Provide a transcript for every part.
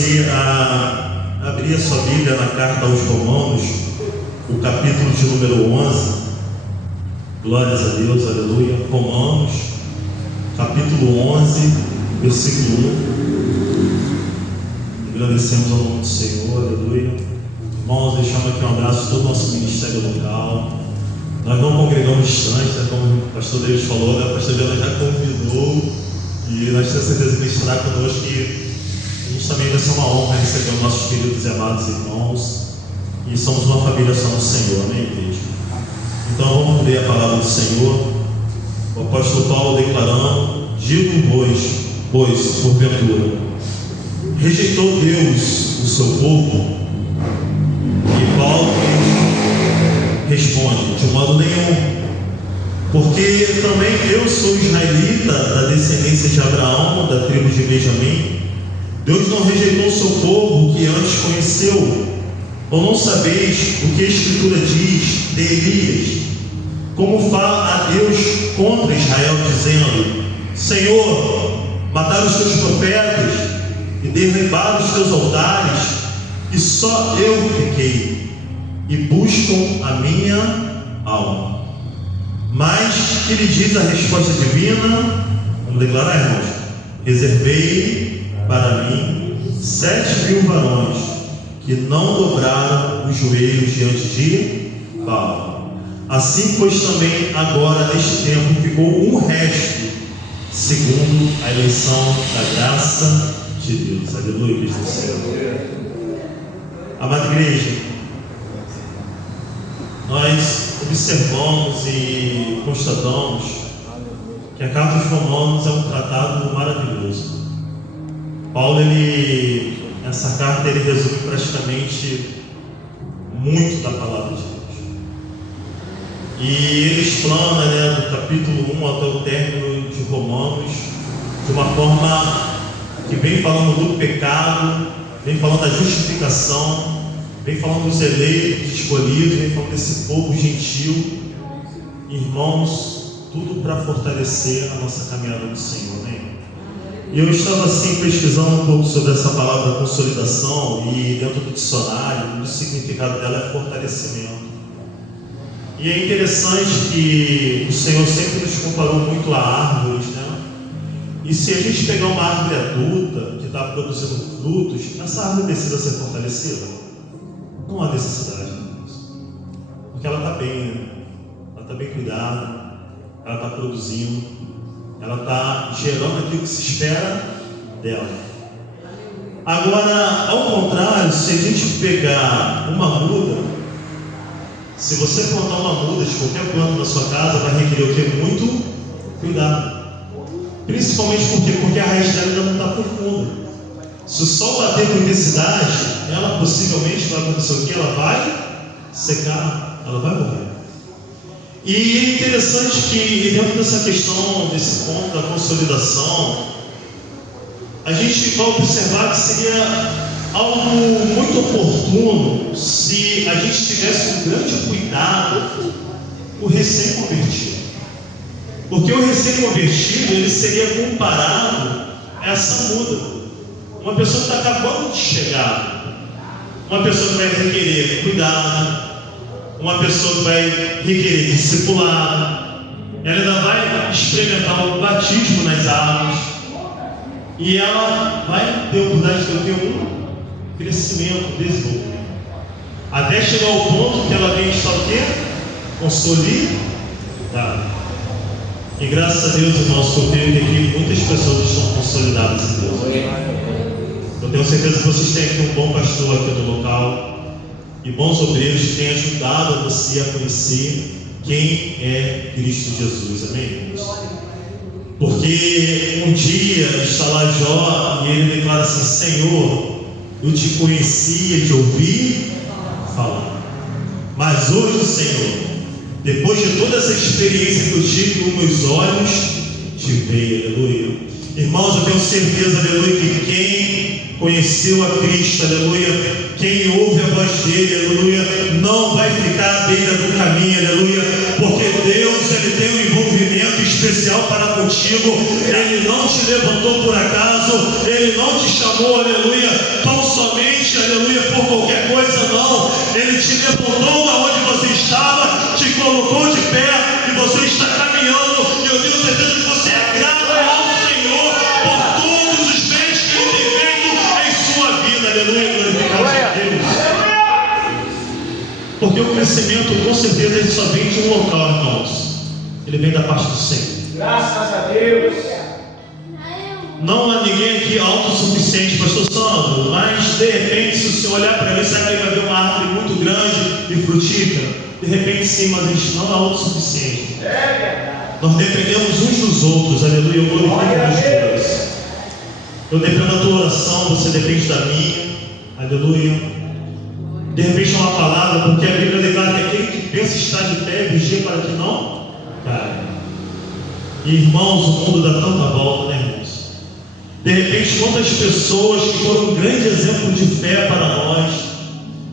você a abrir a sua Bíblia na carta aos Romanos, o capítulo de número 11. Glórias a Deus, aleluia. Romanos, capítulo 11, versículo 1. Agradecemos ao nome do Senhor, aleluia. Irmãos, deixamos aqui um abraço a todo o nosso ministério local. Nós não congregamos distante, né? Como o pastor Deus falou, né? O pastor Deus já convidou e nós temos certeza que ele estará conosco, e a gente também vai ser uma honra receber os nossos queridos e amados irmãos, e somos uma família só no Senhor, amém, igreja? Então vamos ler a palavra do Senhor. O apóstolo Paulo declarando: digo-vos, pois, porventura, rejeitou Deus o seu povo? E Paulo responde: de modo nenhum, porque também eu sou israelita, da descendência de Abraão, da tribo de Benjamim. Deus não rejeitou o seu povo que antes conheceu. Ou não sabeis o que a Escritura diz de Elias, como fala a Deus contra Israel, dizendo: Senhor, mataram os teus profetas e derribaram os teus altares, e só eu fiquei, e buscam a minha alma. Mas que lhe diz a resposta divina? Vamos declarar, irmãos: reservei para mim 7.000 varões que não dobraram os joelhos diante de Baal. Assim, pois, também agora neste tempo ficou um resto, segundo a eleição da graça de Deus. Aleluia, Cristo do Senhor. Amada igreja, nós observamos e constatamos que a carta aos Romanos é um tratado maravilhoso. Paulo, nessa carta, ele resume praticamente muito da palavra de Deus. E ele explana, do capítulo 1 até o término de Romanos, de uma forma que vem falando do pecado, vem falando da justificação, vem falando dos eleitos, dos escolhidos, vem falando desse povo gentil. Irmãos, tudo para fortalecer a nossa caminhada no Senhor, né? E eu estava assim pesquisando um pouco sobre essa palavra consolidação, e dentro do dicionário, o significado dela é fortalecimento. E é interessante que o Senhor sempre nos comparou muito a árvores, né? E se a gente pegar uma árvore adulta que está produzindo frutos, essa árvore precisa ser fortalecida? Não há necessidade disso, porque ela está bem, né? Ela está bem cuidada, ela está produzindo, ela está gerando aquilo que se espera dela. Agora, ao contrário, se a gente pegar uma muda, se você plantar uma muda de qualquer planta na sua casa, vai requerer o quê? Muito cuidado. Principalmente porque a raiz dela ainda não está profunda. Se o sol bater com intensidade, ela possivelmente vai acontecer o quê? Ela vai secar, ela vai morrer. E é interessante que dentro dessa questão, desse ponto da consolidação, a gente vai observar que seria algo muito oportuno se a gente tivesse um grande cuidado com o recém-convertido. Porque o recém-convertido, ele seria comparado a essa muda. Uma pessoa que está acabando de chegar, uma pessoa que vai requerer cuidado, uma pessoa que vai requerer discipulado, ela ainda vai experimentar o batismo nas águas, e ela vai ter a oportunidade de ter um crescimento, desenvolvimento, até chegar ao ponto que ela vem estar o quê? Consolidada. E graças a Deus, irmãos, que eu creio que aqui muitas pessoas estão consolidadas em Deus. Eu tenho certeza que vocês têm aqui um bom pastor aqui no local, e bons obreiros que têm ajudado a você a conhecer quem é Cristo Jesus, amém? Porque um dia está lá Jó, e ele declara assim: Senhor, eu te conhecia de ouvir falar, mas hoje, Senhor, depois de toda essa experiência que eu tive com meus olhos, te veio, aleluia. Irmãos, eu tenho certeza, aleluia, que quem conheceu a Cristo, aleluia, quem ouve a voz dele, aleluia, não vai ficar à beira do caminho, aleluia, porque Deus, ele tem um envolvimento especial para contigo. Ele não te levantou por acaso, ele não te chamou, aleluia, Ele te levantou da onde você estava, te colocou de pé e você está caminhando. E eu tenho certeza que você é grato ao Senhor por todos os bens que Ele tem feito em sua vida. Aleluia, glorificado seja Deus. Porque o crescimento, com certeza, ele só vem de um local, irmãos. Ele vem da parte do Senhor. Graças a Deus. Não há ninguém aqui autossuficiente, pastor Sandro, mas de repente, se o senhor olhar para mim, será que ele vai ver uma árvore muito grande e frutífera? De repente sim, mas a gente não é autossuficiente. Nós dependemos uns dos outros, aleluia, eu glorifico a Deus. Eu dependo da tua oração, você depende da minha, aleluia. De repente é uma palavra, porque a Bíblia declara que aquele que pensa estar de pé, vigia para que não caia. E irmãos, o mundo dá tanta volta, né, irmãos? De repente, quantas pessoas que foram um grande exemplo de fé para nós,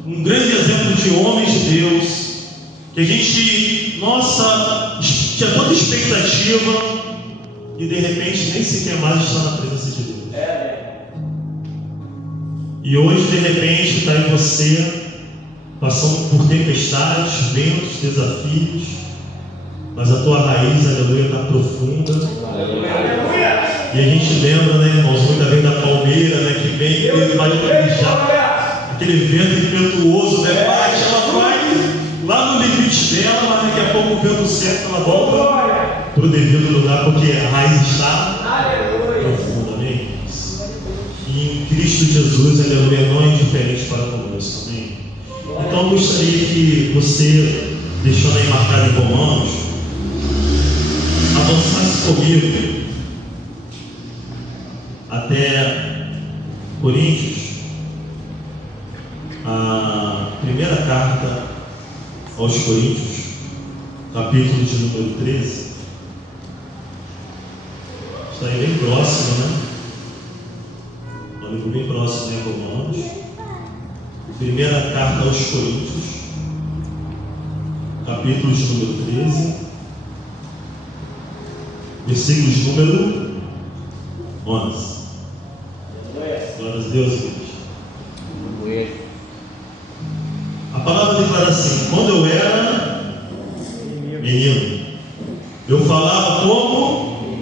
um grande exemplo de homens de Deus, que a gente, nossa, tinha tanta expectativa e de repente nem sequer mais está na presença de Deus. E hoje, de repente, está em você, passando por tempestades, ventos, desafios, mas a tua raiz, aleluia, está profunda. E a gente lembra, né, irmãos, muita vez da palmeira, né, que vem, que vai beijar, aquele vento impetuoso, né, bate, ela vai lá no limite dela, mas daqui a pouco o vento certo, ela volta para o devido lugar, porque a raiz está profunda, amém? E em Cristo Jesus, aleluia, não é indiferente para conosco, amém? Então eu gostaria que você, deixando aí marcado em Romanos, avançasse comigo até Coríntios, a primeira carta aos Coríntios, capítulo de número 13. Está aí bem próximo, né? Um livro bem próximo, né? Romanos. Primeira carta aos Coríntios, capítulo de número 13, versículos número 11. Glória a Deus, igreja. A palavra declara assim: quando eu era menino, eu falava como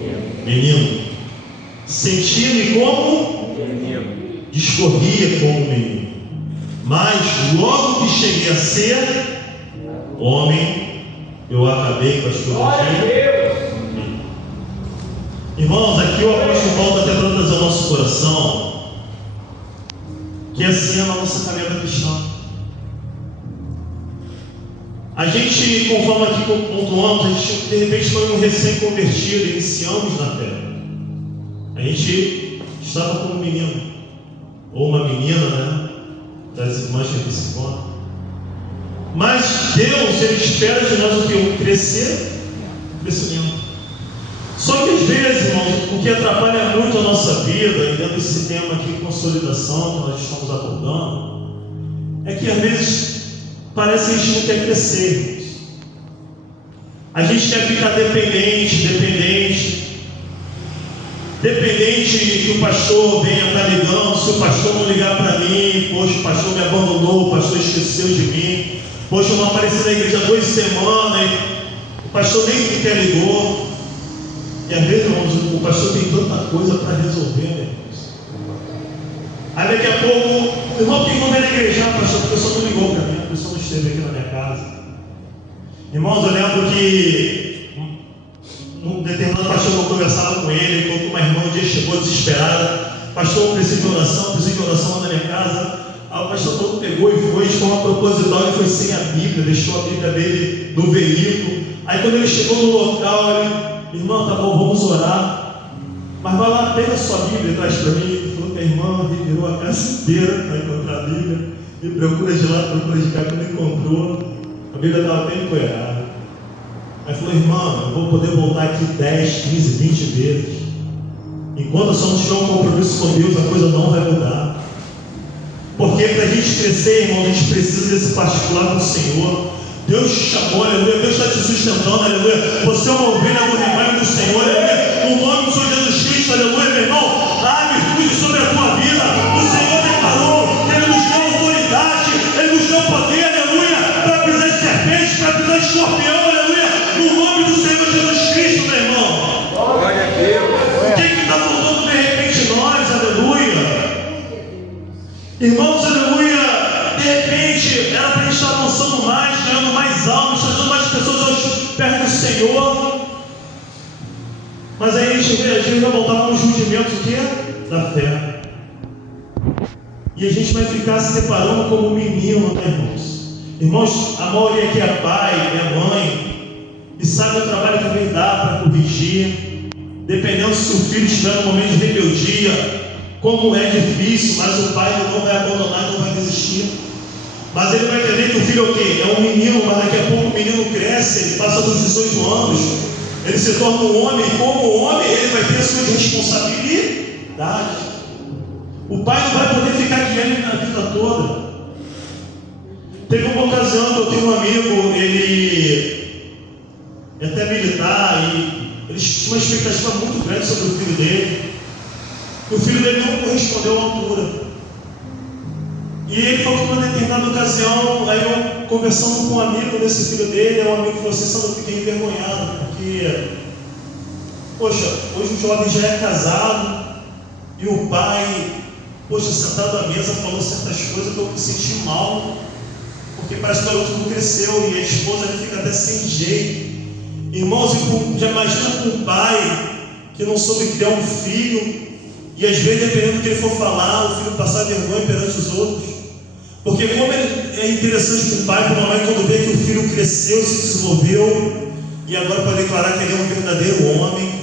menino, sentia-me como menino, discorria como menino. Mas logo que cheguei a ser homem, eu acabei com as coisas. Irmãos, aqui o apóstolo Paulo está tentando trazer ao nosso coração que assim é a nossa caminhada cristã. A gente, conforme aqui pontuamos, a gente de repente foi um recém-convertido, iniciamos na fé. A gente estava como um menino, ou uma menina, né? Das irmãs que aqui se encontram. Mas Deus, Ele espera de nós o que? Um crescimento. Só que às vezes, irmãos, o que atrapalha muito a nossa vida, e dentro desse tema aqui, consolidação, que nós estamos abordando, é que às vezes parece que a gente não quer crescer, irmãos. A gente quer ficar dependente que o pastor venha estar ligando. Se o pastor não ligar para mim, poxa, o pastor me abandonou, o pastor esqueceu de mim, poxa, eu não apareci na igreja há 2 semanas, o pastor nem sequer ligou. E às vezes, irmãos, o pastor tem tanta coisa para resolver, né, irmãos? Aí daqui a pouco, o irmão tem como na igreja, pastor, a pessoa não ligou para mim, a pessoa não esteve aqui na minha casa. Irmãos, eu lembro que um determinado pastor, eu conversava com ele, enquanto uma irmã um dia chegou desesperada: pastor, eu preciso de oração lá na minha casa. Aí o pastor todo pegou e foi de forma proposital, ele foi sem a Bíblia, deixou a Bíblia dele no veículo. Aí quando ele chegou no local, ele: irmão, tá bom, vamos orar, mas vai lá, pega a sua Bíblia e traz para mim. Ele falou que a irmã revirou a casa inteira para encontrar a Bíblia, e procura de lá, procura de cá. Quando encontrou, a Bíblia estava bem empoeirada. Aí falou: irmão, eu vou poder voltar aqui 10, 15, 20 vezes. Enquanto só não tiver um compromisso com Deus, a coisa não vai mudar. Porque para a gente crescer, irmão, a gente precisa desse particular com o Senhor. Deus te chamou, aleluia. Deus está te sustentando, aleluia. Você é uma ovelha no rebanho do Senhor, aleluia. No nome do Senhor Jesus Cristo, aleluia, meu irmão. Há virtude sobre a tua vida. O Senhor declarou que Ele nos deu autoridade, Ele nos deu poder, aleluia. Irmãos, aleluia, de repente era para a gente estar avançando mais, ganhando mais almas, trazendo mais pessoas perto do Senhor. Mas aí a gente vai voltar nos rudimentos o quê? Da fé. E a gente vai ficar se separando como menino, né, irmãos? Irmãos, a maioria aqui é pai, é mãe, e sabe o trabalho que vem dar para corrigir, dependendo se o filho estiver no momento de rebeldia, como é difícil, mas o pai não vai abandonar, não vai desistir. Mas ele vai entender que o filho é o quê? É um menino, mas daqui a pouco o menino cresce, ele passa dos 18 anos, ele se torna um homem, e como homem ele vai ter suas responsabilidades. O pai não vai poder ficar com ele na vida toda. Teve uma ocasião que eu tenho um amigo, ele é até militar, e ele tinha uma expectativa muito grande sobre o filho dele. E o filho dele não correspondeu à altura. E ele falou que numa determinada ocasião, aí eu conversando com um amigo desse filho dele, um amigo falou assim: eu fiquei envergonhado, porque, poxa, hoje o jovem já é casado, e o pai, poxa, sentado à mesa, falou certas coisas que eu me senti mal, porque parece que o garoto não cresceu, e a esposa ele fica até sem jeito. Irmãos, já imagina com um pai que não soube criar um filho, e às vezes, dependendo do que ele for falar, o filho passar vergonha perante os outros. Porque como é interessante para o pai, para a mãe, quando vê que o filho cresceu, se desenvolveu, e agora pode declarar que ele é um verdadeiro homem,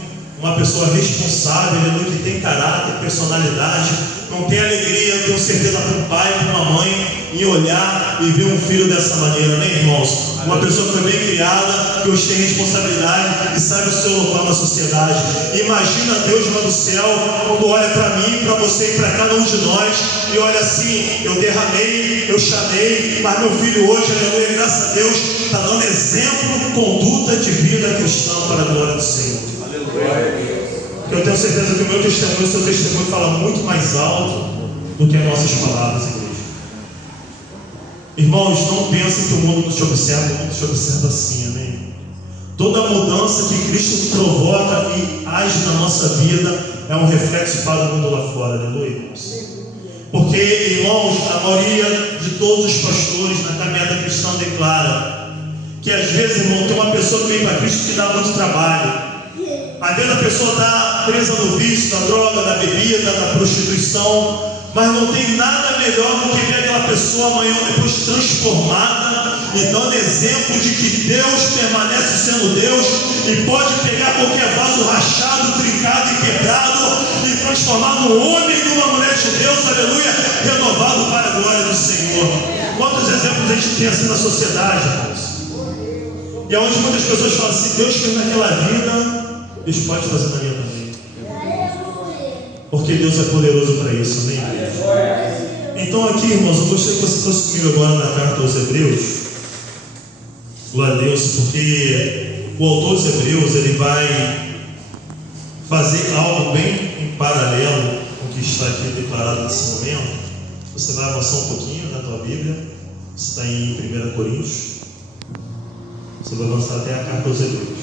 uma pessoa responsável, que tem caráter, personalidade, não tem alegria, eu tenho certeza, para um pai, para uma mãe, em olhar e ver um filho dessa maneira, né, irmãos? Uma pessoa que foi bem criada, que hoje tem responsabilidade e sabe o seu local na sociedade. Imagina Deus lá do céu, quando olha para mim, para você e para cada um de nós, e olha assim: eu derramei, eu chamei, mas meu filho hoje, aleluia, graças a Deus, está dando exemplo de conduta de vida cristã para a glória do Senhor. Eu tenho certeza que o meu testemunho, o seu testemunho, fala muito mais alto do que as nossas palavras, igreja. Irmãos, não pensem que o mundo nos observa, o mundo te observa assim, amém? Toda mudança que Cristo provoca e age na nossa vida é um reflexo para o mundo lá fora, aleluia, irmãos? Porque, irmãos, a maioria de todos os pastores na caminhada cristã declara que às vezes, irmão, tem uma pessoa que vem para Cristo que dá muito trabalho. Às vezes a pessoa está presa no vício, da droga, da bebida, da prostituição, mas não tem nada melhor do que ver aquela pessoa amanhã depois transformada e dando exemplo de que Deus permanece sendo Deus e pode pegar qualquer vaso rachado, trincado e quebrado e transformar num homem e numa mulher de Deus, aleluia, renovado para a glória do Senhor. Quantos exemplos a gente tem assim na sociedade, irmãos? E onde muitas pessoas falam assim: Deus fez naquela vida, Deus pode fazer na minha também. Porque Deus é poderoso para isso, amém? Então aqui, irmãos, eu gostaria que você fosse comigo agora na carta aos Hebreus. Glória a Deus, porque o autor dos Hebreus, ele vai fazer algo bem em paralelo com o que está aqui declarado nesse momento. Você vai avançar um pouquinho na tua Bíblia. Você está em 1 Coríntios. Você vai avançar até a carta aos Hebreus.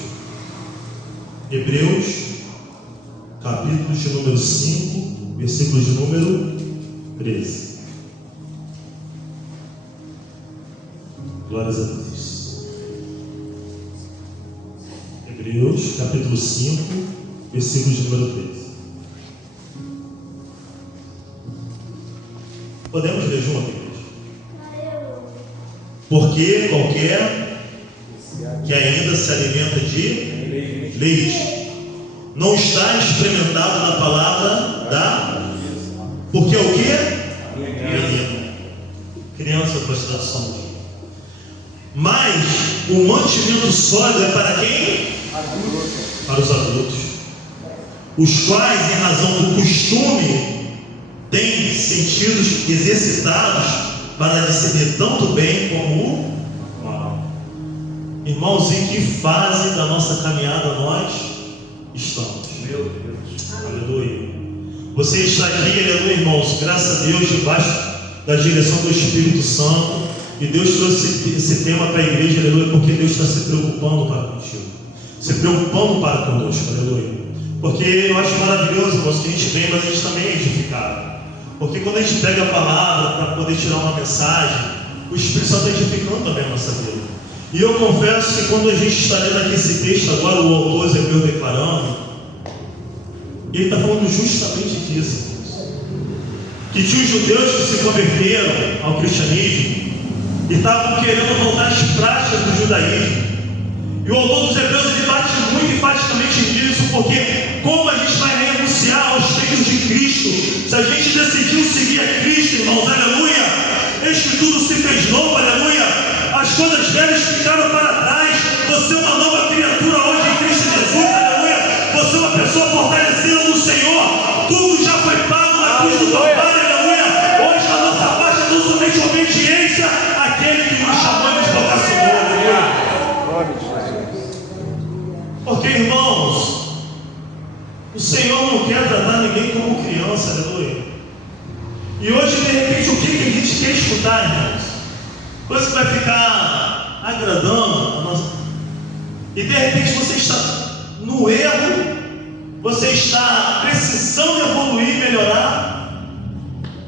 Hebreus, capítulo de número 5, versículo de número 13. Glórias a Deus. Hebreus, capítulo 5, versículo de número 13. Podemos ler junto, igreja? Porque qualquer que ainda se alimenta de leite não está experimentado na palavra da... Porque é o que? Menino. Criança, consideração. Mas o mantimento sólido é para quem? Para os adultos, os quais, em razão do costume, têm sentidos exercitados para discernir tanto o bem como o mal. Irmãos, em que fase da nossa caminhada nós estamos? Meu Deus. Aleluia. Você está aqui, aleluia, irmãos, graças a Deus, debaixo da direção do Espírito Santo. E Deus trouxe esse tema para a igreja, aleluia, porque Deus está se preocupando para contigo, se preocupando para conosco, aleluia. Porque eu acho maravilhoso, irmãos, que a gente vem, mas a gente também é edificado. Porque quando a gente pega a palavra para poder tirar uma mensagem, o Espírito Santo está edificando também a nossa vida. E eu confesso que quando a gente está lendo aqui esse texto agora, o autor Ezequiel declarando, ele está falando justamente disso. Que tinha os judeus que se converteram ao cristianismo e estavam querendo voltar às práticas do judaísmo. E o autor dos Hebreus ele bate muito enfaticamente nisso, porque como a gente vai renunciar aos feitos de Cristo, se a gente decidiu seguir a Cristo, irmãos, aleluia, eis que tudo se fez novo, aleluia, as coisas velhas ficaram para trás, você é uma nova criatura hoje em Cristo Jesus, aleluia, você é uma pessoa fortalecida no Senhor, tudo já foi pago na cruz do Calvário, aleluia, hoje a nossa parte é tão somente obediência àquele que nos chamou e nos vocacionou, aleluia. Porque, irmãos, o Senhor não quer tratar ninguém como criança, aleluia. E hoje, de repente, o que a gente quer escutar, irmãos? Coisa que vai ficar agradando a nossa... E de repente você está no erro, você está precisando evoluir, melhorar.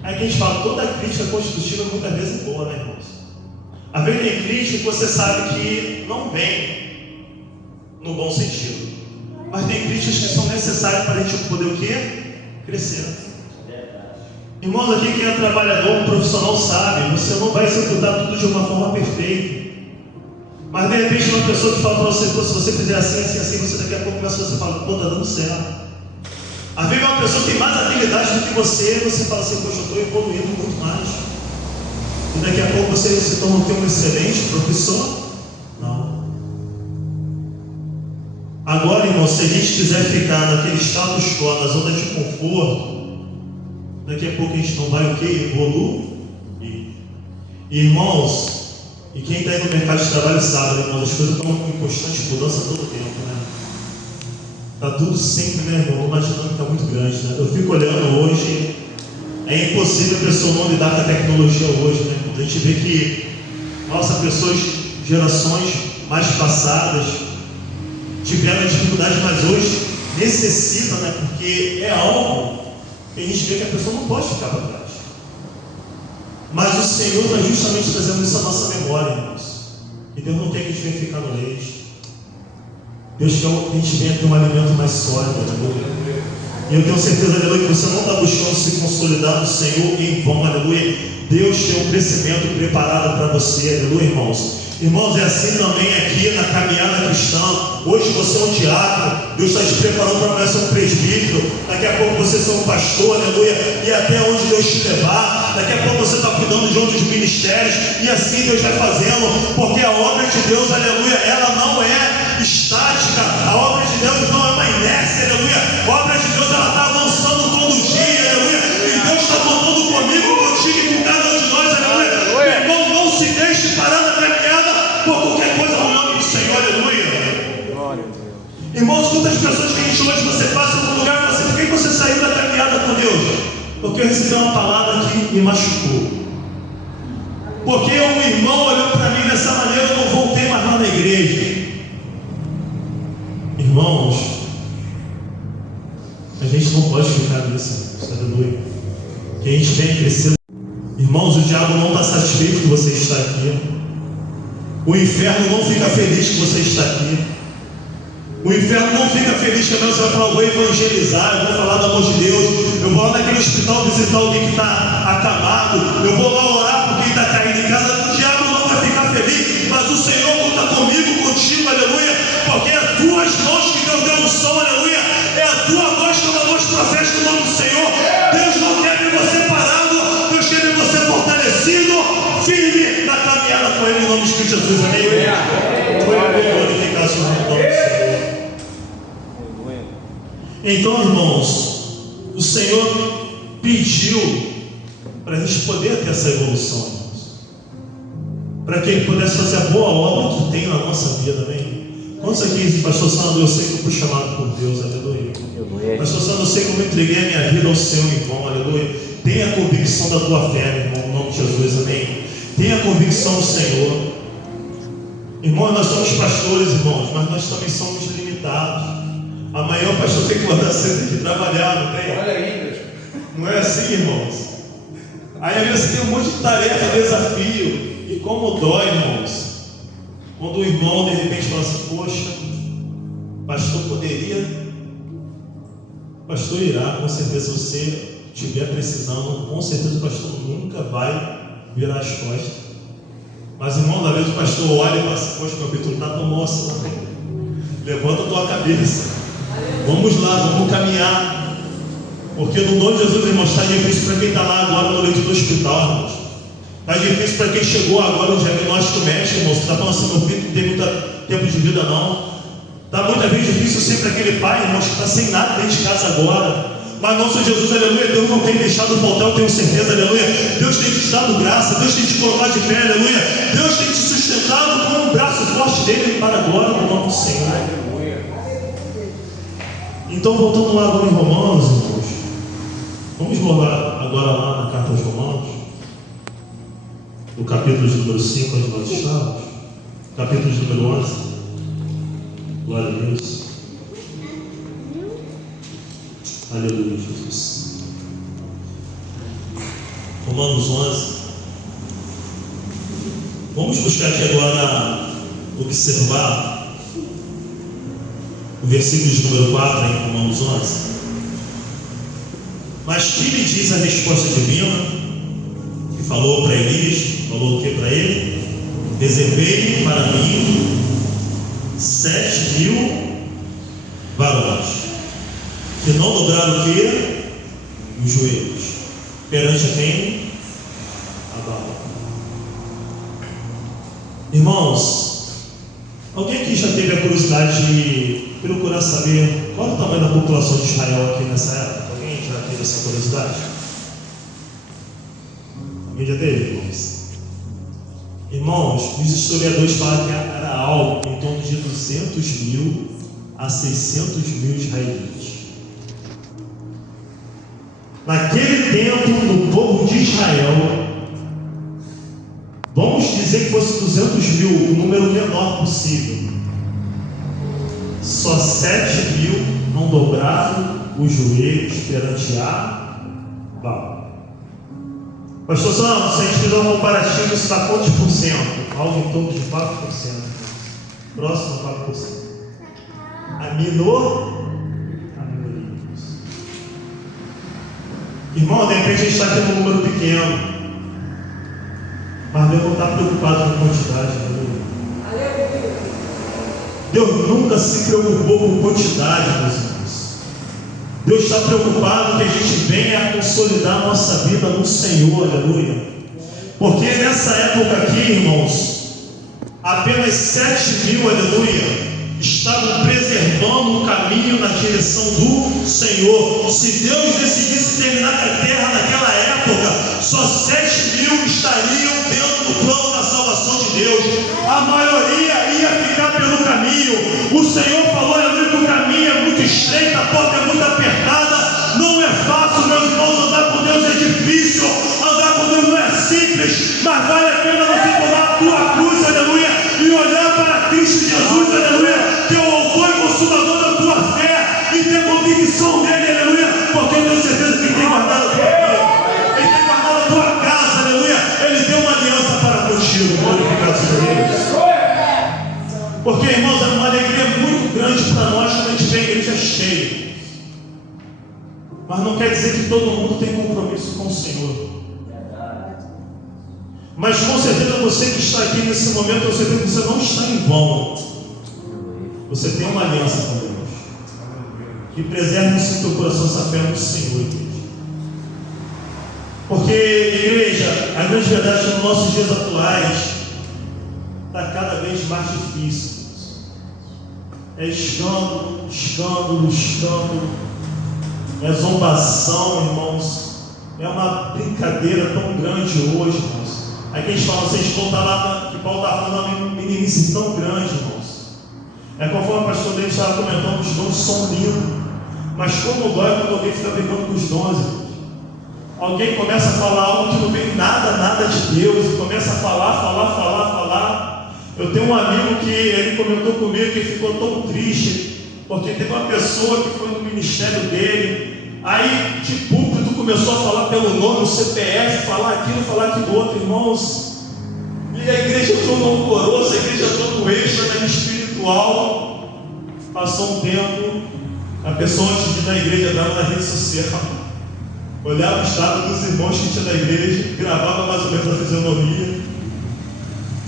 Aí que a gente fala, toda crítica construtiva muitas vezes é boa, né, irmãos? Às vezes tem crítica que você sabe que não vem no bom sentido, mas tem críticas que são necessárias para a gente poder o quê? Crescer. Irmãos, aqui quem é trabalhador, um profissional sabe, você não vai executar tudo de uma forma perfeita, mas de repente uma pessoa que fala para você, se você fizer assim, assim, assim, você daqui a pouco começa, você fala, pô, tá dando certo. Às vezes uma pessoa que tem mais habilidade do que você fala assim, poxa, eu estou evoluindo muito mais, e daqui a pouco você se torna um excelente professor. Não. Agora, irmão, se a gente quiser ficar naquele status quo, na zona de conforto, daqui a pouco a gente não vai o quê? Evoluir. E irmãos, e quem está aí no mercado de trabalho sabe, irmãos, as coisas estão em constante mudança todo o tempo, né? Está tudo sempre, né, irmão, uma dinâmica muito grande, né? Eu fico olhando hoje, é impossível a pessoa não lidar com a tecnologia hoje, né? A gente vê que, nossa, pessoas, gerações mais passadas, tiveram dificuldade, mas hoje necessita, né? Porque é algo que a gente vê que a pessoa não pode ficar para trás. Mas o Senhor está justamente trazendo isso à nossa memória, irmãos. E Deus não quer que a gente venha ficar no leite. Deus quer que a gente venha ter um alimento mais sólido, aleluia. E eu tenho certeza, aleluia, que você não está buscando se consolidar no Senhor em vão, aleluia. Deus tem um crescimento preparado para você, aleluia, irmãos. Irmãos, é assim também aqui na caminhada cristã. Hoje você é um diácono, Deus está te preparando para ser um presbítero. Daqui a pouco você ser um pastor, aleluia. E até onde Deus te levar. Daqui a pouco você está cuidando de outros ministérios. E assim Deus vai fazendo. Porque a obra de Deus, aleluia, ela não é estática. A obra de Deus não é uma inércia, aleluia. A obra de Deus, ela está avançando todo dia, aleluia. E Deus está contando comigo, contigo e com cada um de nós, aleluia. Meu irmão, não se deixe parar na caminhada por qualquer coisa no nome do Senhor, aleluia. Irmãos, quantas pessoas que a gente hoje você passa em algum lugar e fala assim, por que você saiu da caminhada com Deus? Porque eu recebi uma palavra que me machucou. Porque um irmão olhou para mim dessa maneira, eu não voltei mais lá na igreja. Irmãos, a gente não pode ficar nisso, aleluia. Que a gente venha crescer. Irmãos, o diabo não está satisfeito que você está aqui. O inferno não fica feliz que você está aqui. O inferno não fica feliz que você vai falar, eu vou evangelizar, eu vou falar do amor de Deus, eu vou lá naquele hospital visitar alguém que está acamado, eu vou lá orar por quem está caído em casa. O diabo não vai ficar feliz, mas o Senhor conta comigo, contigo, aleluia, porque é as tuas mãos que Deus deu unção, aleluia, é a tua voz que é uma voz profética no nome do Senhor. Deus não quer ver você parado, Deus quer ver você fortalecido, firme na caminhada com Ele, em nome de Cristo Jesus, amém? Glorificar o nome do Senhor. Então, irmãos, o Senhor pediu para a gente poder ter essa evolução, irmãos, para que Ele pudesse fazer a boa obra que tem na nossa vida, amém? Quantos aqui, pastor Sandro, eu sei que eu fui chamado por Deus, aleluia. Pastor Sandro, eu sei que eu entreguei a minha vida ao Senhor em vão, aleluia. Tenha a convicção da tua fé, meu irmão, em nome de Jesus, amém? Tenha a convicção do Senhor. Irmãos, nós somos pastores, irmãos, mas nós também somos limitados. Amanhã o pastor tem que acordar cedo, tem que trabalhar, não tem? Olha aí, Deus. Não é assim, irmãos? Aí às vezes tem um monte de tarefa, desafio. E como dói, irmãos, quando o irmão de repente fala assim: poxa, pastor poderia, pastor irá, com certeza você estiver precisando, com certeza o pastor nunca vai virar as costas. Mas irmão, da vez o pastor olha e fala assim: poxa, meu filho, tu não está tão moço, levanta a tua cabeça, vamos lá, vamos caminhar. Porque no nome de Jesus, irmãos, está difícil para quem está lá agora no leito do hospital, irmãos. Está difícil para quem chegou agora no diagnóstico médico, irmãos. Você está falando assim: meu filho não tem muito tempo de vida, não. Está muitas vezes difícil sempre aquele pai, irmãos, que está sem nada dentro de casa agora. Mas nosso Jesus, aleluia, Deus não tem deixado faltar, eu tenho certeza, aleluia. Deus tem te dado graça, Deus tem te colocado de pé, aleluia. Deus tem te sustentado com o braço forte dele para a glória do nome do Senhor. Então, voltando lá agora em Romanos, irmãos, vamos voltar agora lá na carta aos Romanos, no capítulo de número 5, onde nós estamos, capítulo de número 11. Glória a Deus. Aleluia, Jesus. Romanos 11. Vamos buscar aqui agora, observar o versículo de número 4 em Romanos 11. Mas que lhe diz a resposta divina, que falou para Elias, falou o que para ele? Reservei para mim 7.000 varões, que não dobraram o que? Os joelhos. Perante a quem? A Baal. Irmãos, alguém aqui já teve a curiosidade de procurar saber qual é o tamanho da população de Israel aqui nessa época? Alguém já teve essa curiosidade? Alguém já teve, irmãos? Irmãos, os historiadores falam que era algo em torno de 200.000 a 600.000 israelitas. Naquele tempo, no povo de Israel, vamos dizer que fosse 200.000, o número menor possível. Só 7.000 não dobraram os joelhos perante a Baal. Pastor São, se a gente fizer um comparativo, isso dá quantos por cento? Algo em torno de 4%. Próximo a 4%. A minoria. Irmão, de repente a gente está aqui num número pequeno, mas Deus não está preocupado com quantidade. Deus nunca se preocupou com quantidade, meus irmãos. Deus está preocupado que a gente venha consolidar a nossa vida no Senhor, aleluia. Porque nessa época aqui, irmãos, apenas 7.000, aleluia, estavam preservando o caminho na direção do Senhor. Se Deus decidisse terminar a terra naquela época, só 7.000 estariam dentro do plano da salvação de Deus. A maioria ia ficar pelo caminho. O Senhor falou, aleluia, que o caminho é muito estreito, a porta é muito apertada. Não é fácil, meus irmãos, andar com Deus é difícil. Andar com Deus não é simples, mas vale a pena você tomar a tua cruz, aleluia, e olhar para Cristo Jesus, aleluia, que é o autor e consumador da tua fé, e ter convicção dele, aleluia, porque eu tenho certeza que ele tem guardado a tua vida, ele tem guardado a tua casa, aleluia, ele deu uma aliança para contigo, glorificado seja Deus. Porque, irmãos, é uma alegria muito grande para nós quando a gente vê a igreja cheia, mas não quer dizer que todo mundo tem compromisso com o Senhor. Mas com certeza você que está aqui nesse momento, eu sei que você não está em vão. Você tem uma aliança com Deus. Que preserve no teu coração essa fé no Senhor, igreja. Porque, igreja, a grande verdade é que nos nossos dias atuais está cada vez mais difícil. É escândalo, escândalo, escândalo. É zombação, irmãos. É uma brincadeira tão grande hoje, irmãos. Aí que a gente fala, vocês vão estar lá, que Paulo está falando uma meninice tão grande, irmãos. É conforme o pastor David estava comentando, os dons são lindos. Mas como dói quando alguém fica brincando com os dons, irmãos. Alguém começa a falar algo que não vem nada de Deus, e começa a falar. Eu tenho um amigo que ele comentou comigo que ficou tão triste, porque teve uma pessoa que foi no ministério dele, aí de púlpito começou a falar pelo nome, o CPF, falar aquilo, falar aquilo outro, irmãos. E a igreja entrou no alvoroço, a igreja entrou no êxtase espiritual. Passou um tempo, a pessoa antes de ir na igreja entrava na rede social, olhava o estado dos irmãos que tinha na igreja, gravava mais ou menos a fisionomia.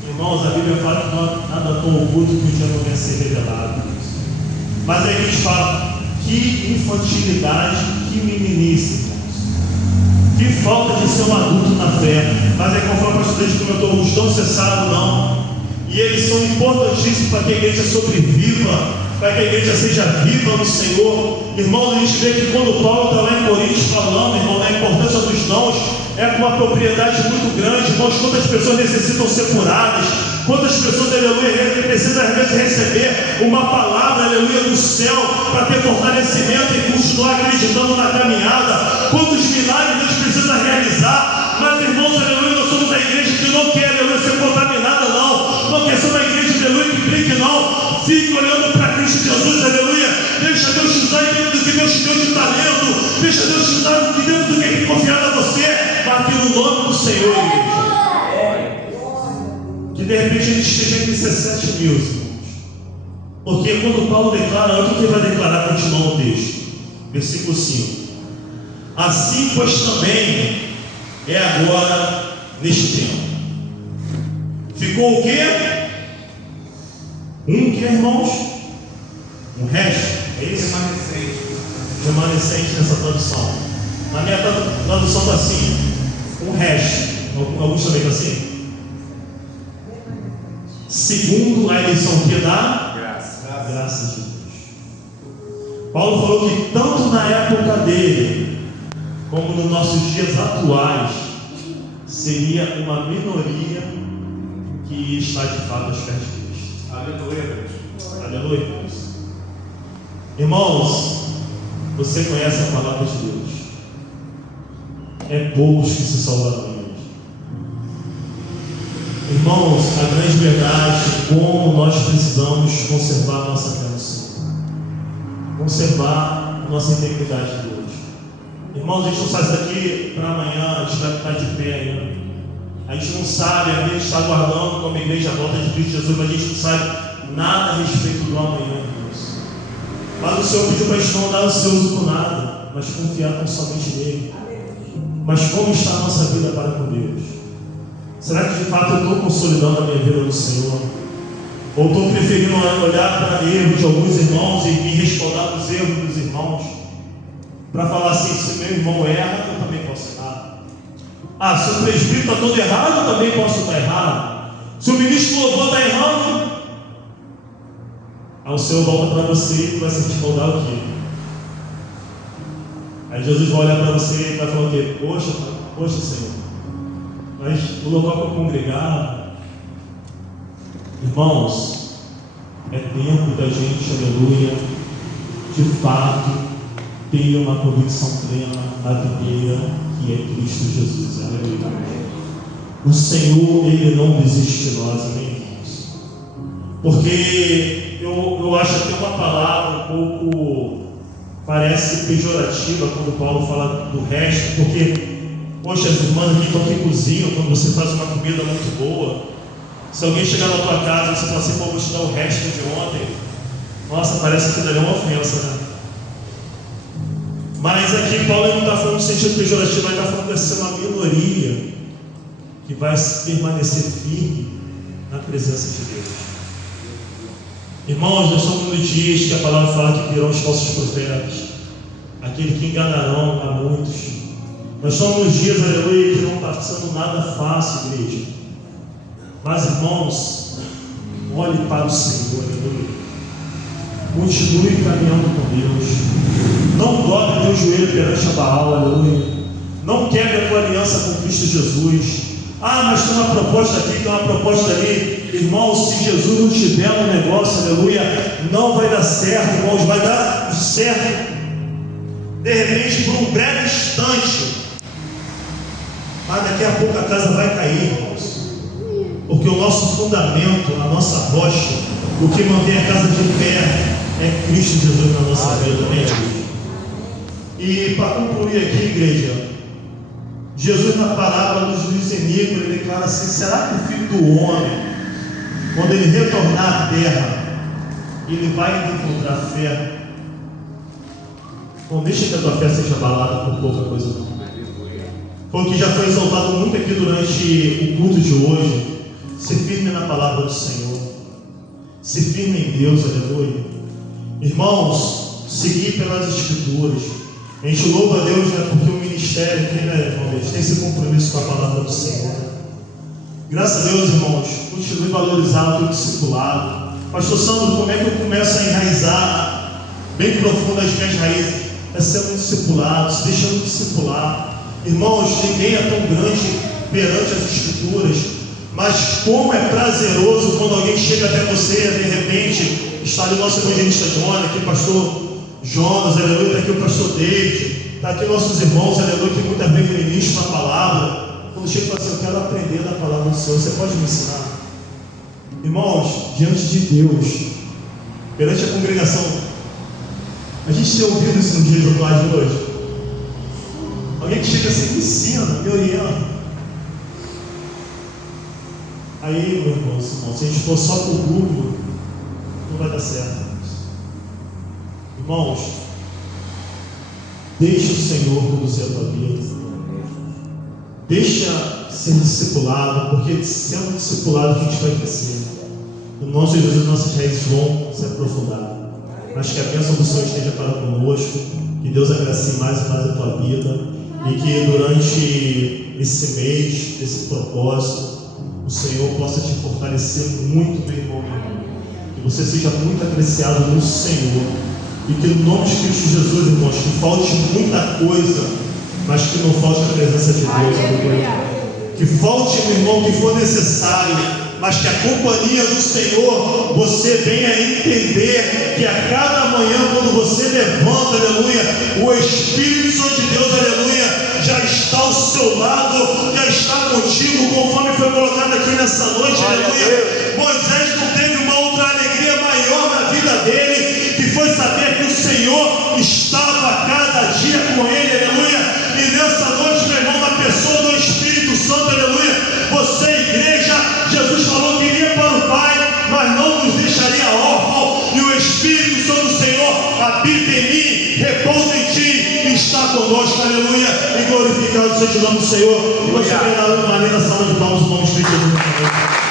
Irmãos, a Bíblia fala que nada tão oculto que o dia não venha a ser revelado. Mas aí a gente fala, que infantilidade, que meninice, irmãos. Que falta de ser um adulto na fé. Mas aí conforme o pastor comentou, os dons cessaram não. E eles são importantíssimos para que a igreja sobreviva, para que a igreja seja viva no Senhor. Irmãos, a gente vê que quando Paulo está lá em Coríntios falando, irmão, da importância dos dons, é com uma propriedade muito grande. Irmãos, quantas pessoas necessitam ser curadas, quantas pessoas, aleluia, precisam às vezes receber uma palavra, aleluia, do céu, para ter fortalecimento e continuar acreditando na caminhada. Quantos milagres Deus precisa realizar. Mas, irmãos, aleluia, nós somos a igreja que não quer, aleluia, ser contaminada, não. Não quer ser uma igreja, aleluia, que brinque, não. Fique olhando para Cristo Jesus, aleluia. Deixa Deus te usar dentro do que Deus te deu de talento. Deixa Deus te usar dentro do que Ele confiar a você. Bate no nome do Senhor, igreja. Que de repente a gente esteja em 17 mil, irmãos. Porque quando Paulo declara, olha o que ele vai declarar, continuando o texto. Versículo 5. Assim, pois também é agora neste tempo. Ficou o quê? Um que, irmãos? Um resto? É isso? Remanescente nessa tradução. Na minha tradução está assim: um resto. Alguns também está assim? Segundo a eleição que dá graça de Deus. Paulo falou que tanto na época dele, como nos nossos dias atuais, seria uma minoria que está de fato aos pés de Cristo. Aleluia. Aleluia. Irmãos, você conhece a palavra de Deus. É poucos que se salvarão. Irmãos, a grande verdade é como nós precisamos conservar a nossa fé no Senhor, conservar a nossa integridade de Deus. Irmãos, a gente não sai daqui para amanhã, a gente vai ficar de pé ainda. A gente não sabe, a gente está aguardando como a igreja volta de Cristo Jesus, mas a gente não sabe nada a respeito do amanhã, Deus. Mas o Senhor pediu para a gente não dar o seu uso por nada, mas confiar tão somente nele. Mas como está a nossa vida para com Deus? Será que de fato eu estou consolidando a minha vida no Senhor? Ou estou preferindo olhar para erros de alguns irmãos e me respaldar dos erros dos irmãos? Para falar assim, se meu irmão erra, eu também posso errar. Ah, se o presbítero está todo errado, eu também posso estar errado. Se o ministro do louvor está errando, aí o Senhor volta para você e vai se respaldar o quê? Aí Jesus vai olhar para você e vai falar o quê? Poxa Senhor, mas o local para congregar, irmãos, é tempo da gente, aleluia, de fato, ter uma convicção plena na videira que é Cristo Jesus, aleluia. O Senhor, Ele não desiste de nós, amém, irmãos? Porque eu acho que uma palavra um pouco parece pejorativa quando Paulo fala do resto, porque poxa, as irmãs aqui estão que cozinham quando você faz uma comida muito boa. Se alguém chegar na tua casa e você falar assim, pô, vou te dar o resto de ontem, nossa, parece que daí é uma ofensa, né? Mas aqui Paulo não está falando no sentido pejorativo, ele está falando que vai ser uma minoria que vai permanecer firme na presença de Deus. Irmãos, nós estamos nos dias que a palavra fala que virão os falsos profetas, aqueles que enganarão a muitos. Nós estamos nos dias, aleluia, que não está sendo nada fácil, igreja. Mas, irmãos, olhe para o Senhor, aleluia. Continue caminhando com Deus. Não dobre teu joelho perante a Baal, aleluia. Não quebre a tua aliança com Cristo Jesus. Ah, mas tem uma proposta aqui, tem uma proposta ali. Irmãos, se Jesus não tiver no negócio, aleluia, não vai dar certo, irmãos. Vai dar certo, de repente, por um breve instante. Mas daqui a pouco a casa vai cair, irmãos. Porque o nosso fundamento, a nossa rocha, o que mantém a casa de pé é Cristo Jesus na nossa vida, amém? E para concluir aqui, igreja, Jesus na parábola do juiz Enico, ele declara assim: será que o Filho do Homem, quando ele retornar à terra, ele vai encontrar fé? Não deixa que a tua fé seja abalada por pouca coisa, não. Foi o que já foi exaltado muito aqui durante o culto de hoje. Se firme na palavra do Senhor, se firme em Deus, aleluia. Irmãos, seguir pelas Escrituras. A gente louva a Deus, né, porque o ministério aqui, né, irmãos, tem esse compromisso com a palavra do Senhor. Graças a Deus, irmãos, continue valorizar o teu discipulado. Pastor Sandro, como é que eu começo a enraizar bem profundo as minhas raízes? É sendo discipulado, se deixando discipular. Irmãos, ninguém é tão grande perante as Escrituras, mas como é prazeroso quando alguém chega até você, de repente, está ali o nosso evangelista Jonas, aqui o pastor Jonas, aleluia, está aqui o pastor David, está aqui nossos irmãos, aleluia, que muitas vezes ministram a palavra. Quando chega e fala assim: eu quero aprender da palavra do Senhor, você pode me ensinar? Irmãos, diante de Deus, perante a congregação, a gente tem ouvido isso nos dias atuais de hoje. Alguém que chega assim: me ensina, me orienta. Aí, meu irmão, se a gente for só por Google, não vai dar certo. Irmãos, deixa o Senhor conduzir a tua vida. Deixa ser discipulado, porque sendo discipulado que a gente vai crescer. No nome de Jesus, nossas raízes vão se aprofundar. Mas que a bênção do Senhor esteja para conosco, que Deus agracie mais e mais a tua vida, e que durante esse mês, esse propósito, o Senhor possa te fortalecer muito, meu irmão, que você seja muito apreciado no Senhor, e que no nome de Cristo Jesus, irmãos, que falte muita coisa, mas que não falte a presença de Deus. Que falte, meu irmão, o que for necessário, mas que a companhia do Senhor, você venha entender que a cada manhã, quando você levanta, aleluia, o Espírito Santo de Deus, aleluia, já está ao seu lado, já está contigo, conforme foi colocado aqui nessa noite, aleluia. Moisés não teve uma outra alegria maior na vida dele, que foi saber que o Senhor estava cada dia com ele, aleluia. E nessa noite, meu irmão, na pessoa do Espírito Santo, aleluia, você, igreja, Jesus falou que iria para o Pai, mas não nos deixaria órfãos, e o Espírito Santo do Senhor habita em mim, repousa em ti, e está conosco, aleluia, e glorificado seja o nome do Senhor. E você vai dar uma maneira salva de palmas no nome de Jesus.